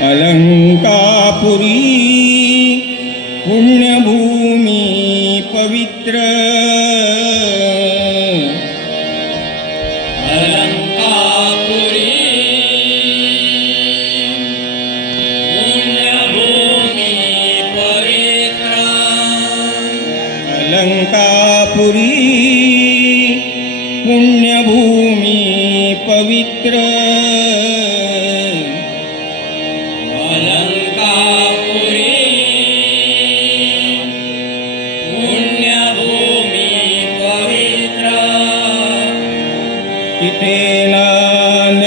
अलंकापुरी पुण्यभूमी पवित्र। अलंकापुरी पुण्यभूमी पवित्र। अलंकापुरी पुण्यभूमी पवित्र। ते नान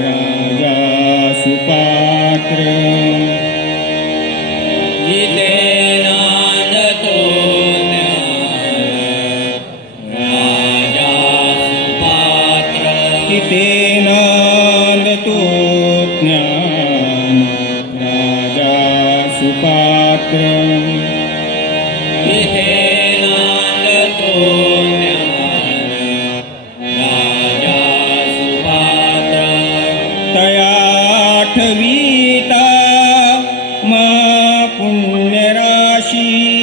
राजा सुपात्र गिते तु राजा सुपात्र गिते नान राजा सुपात्र। الأليم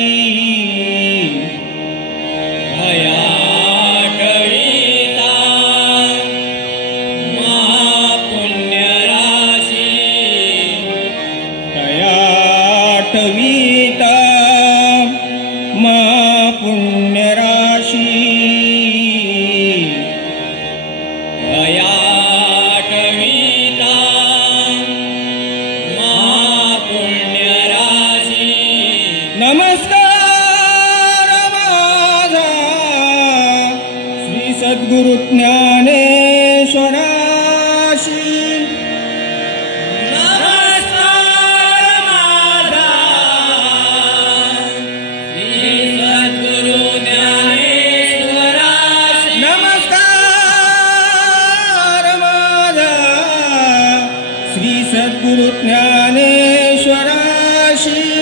सद्गुरुज्ञानेश्वराशी